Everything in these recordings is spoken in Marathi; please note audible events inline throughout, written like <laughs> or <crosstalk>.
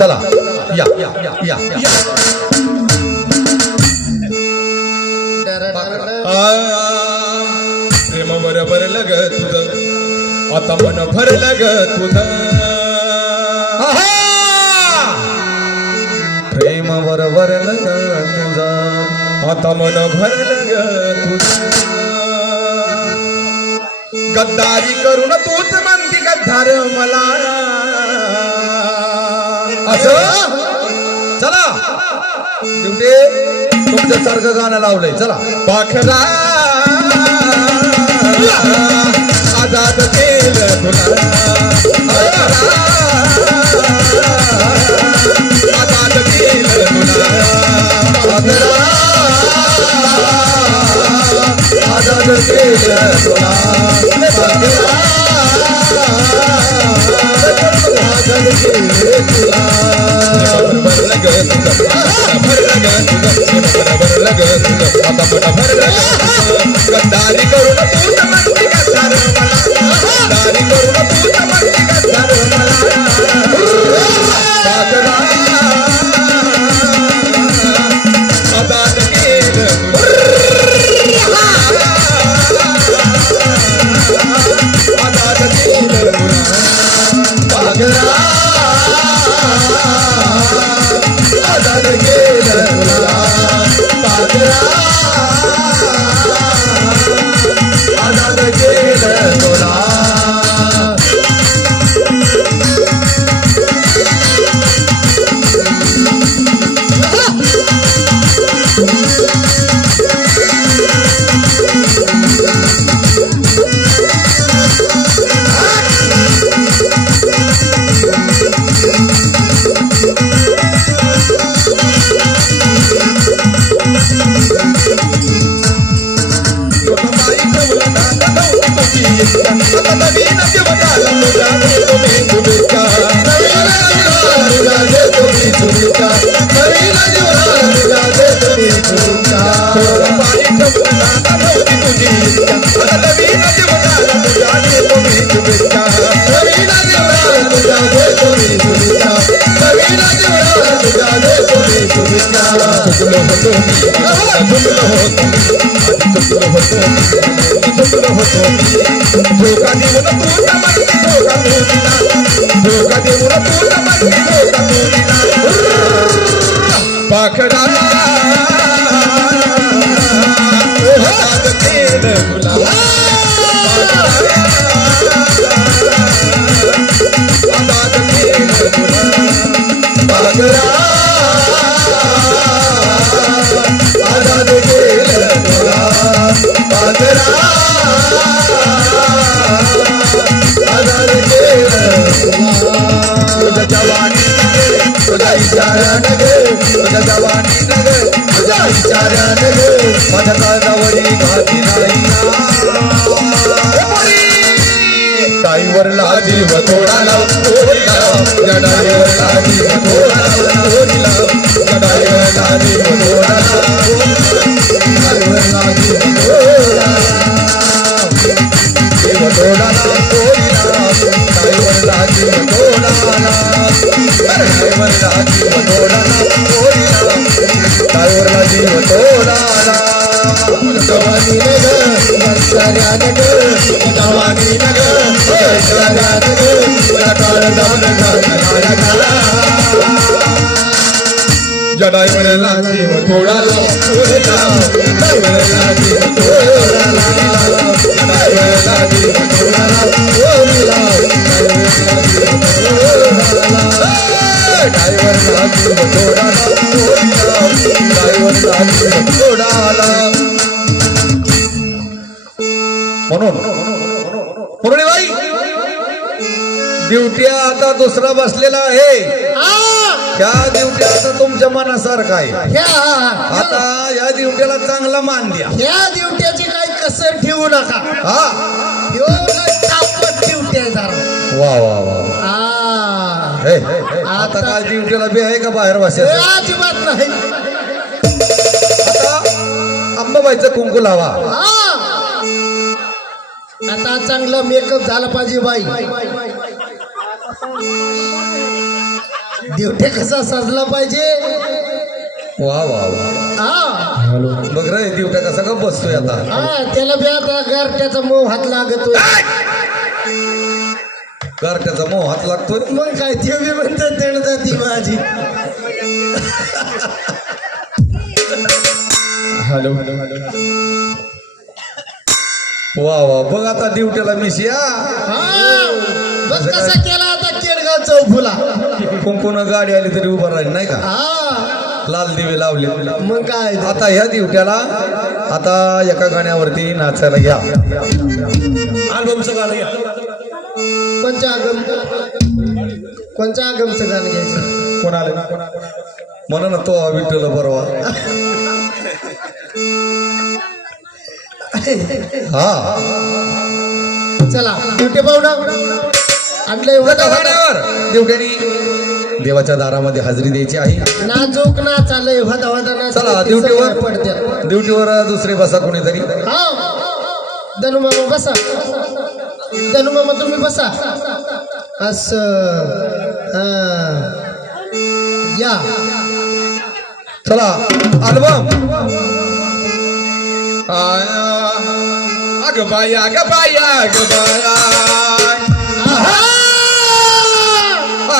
चला. या या या प्रेम बरोबर लग तुझ. आता मन भर लग तुझ. प्रेम बरोबर लग तुझ. आता मन भर लग तुझ. गद्दारी करून तूच म्हणती. असं? चला. शेवटी तुमच्या सारखं गाणं लावलंय. चला. पाखरा. आजाद केलं तुला. आजाद केलं तुला. आजाद तुला आजाद तुला. भरलं ग तुझं आता मन भरलं ग गद्दारी करून Oh, जीव थोडा लाव थोडा जडाईवरला जीव थोडा लाव ड्रायव्हरला जीव थोडा लाव थोडा ड्रायव्हरला जीव थोडा लाव म्हणून म्हणून बाई ड्युट्या आता दुसरा बसलेला आहे. त्या ड्युट्या आता तुमच्या मनासारखा आहे. आता या ड्युट्याला चांगला मान द्या. या दिवट्याची काही कसर ठेवू नका. हा. ह्यो लय तापट दिवटी आहे जरा. वा वा वा आ. हे, हे, हे. आता काय? ड्युटीला बी आहे का बाहेर बसायचं? अजिबात नाही. आता अंबाबाईचं कुंकू लावा. हा. आता चांगलं मेकअप झाला पाहिजे बाई. दिवटे कसा सजला पाहिजे? वा वा वा. हा. बघ रे दिवट्या कसा का बसतोय आता? हा त्याला बी आता गारट्याचा मोह हात लागतोय. गारट्याचा मोह हात लागतोय? मग काय ते बी म्हणतात देण जाती माझी. हॅलो. वा वा. बघ आता दिवट्याला मिशिया हा. बस कसा केला. केडगाव चौफुला कुंकुन गाडी आली तरी उभा राहील नाही का? हा. लाल दिवे लावले. मग काय. आता ह्या दिवट्याला आता एका गाण्यावरती नाचायला घ्या अल्बमचं गाणं घ्या कोणच्या आगम कोणच्या आगमचं गाणं घ्यायचं? कोण आलं म्हणा ना तो विठ्ठल बरवा <laughs> हा. चला दिवटे पाहुणा होता गाण्यावर दिवट्यानी देवाच्या दारामध्ये हजेरी द्यायची आहे. नाजूक ना चालय होता होता ना चला ड्युटीवर ड्युटीवर दुसरे बसा कोणीतरी. हा. बसा. धनु मामा तुम्ही बसा. असं. या. चला अल्बम बाय अग बाय अग बाय! अग बाय.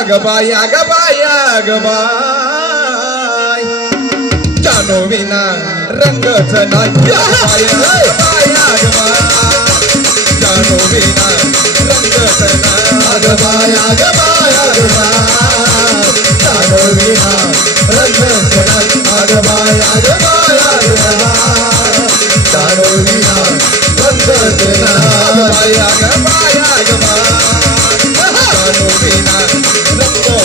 अग बाय अग बाय जानो विना रंगच नाही बाय अग बाय अग जानो विना रंगच नाही अग बाय जानो विना रंगच नाही अग बाय जानो विना रंगच नाही अग बाय अग जानो विना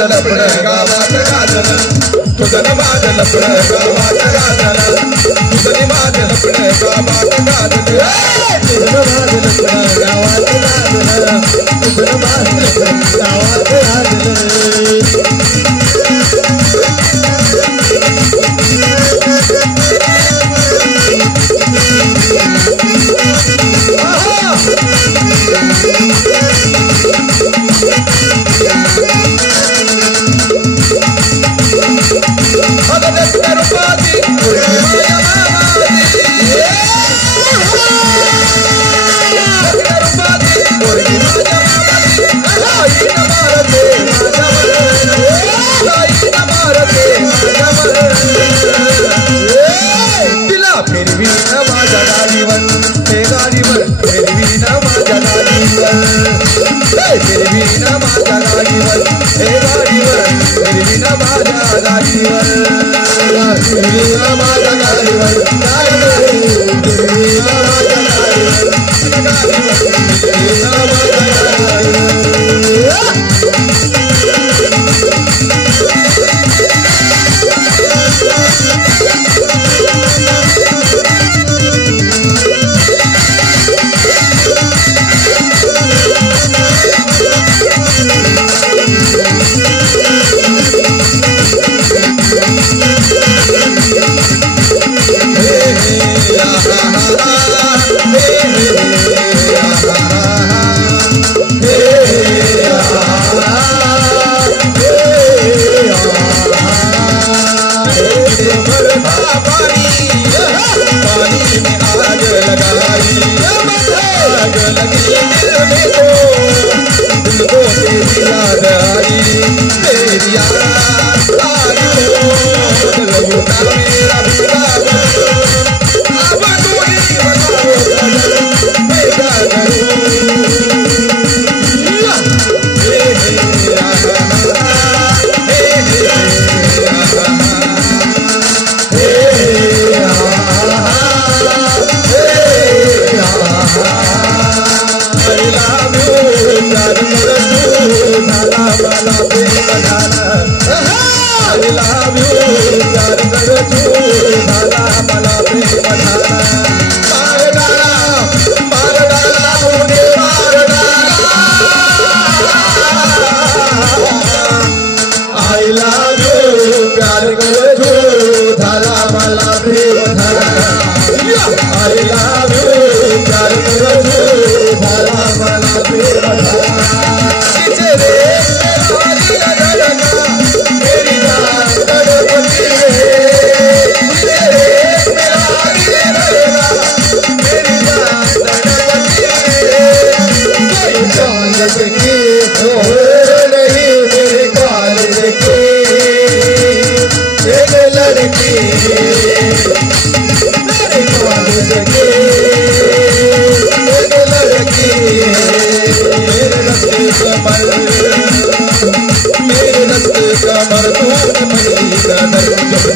तुझं लपड गावात गाजलं तुझं निवाज लपड गावात गाजलं तुझं निवाज लपड गावात तुझं लपड गावात तुझं लपड गावात फिर भी न माझा जीवन तेरा जीवन फिर भी न माझा जीवन फिर भी न माझा जीवन तेरा जीवन फिर भी न माझा जीवन फिर भी न माझा जीवन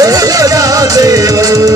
राधे ओ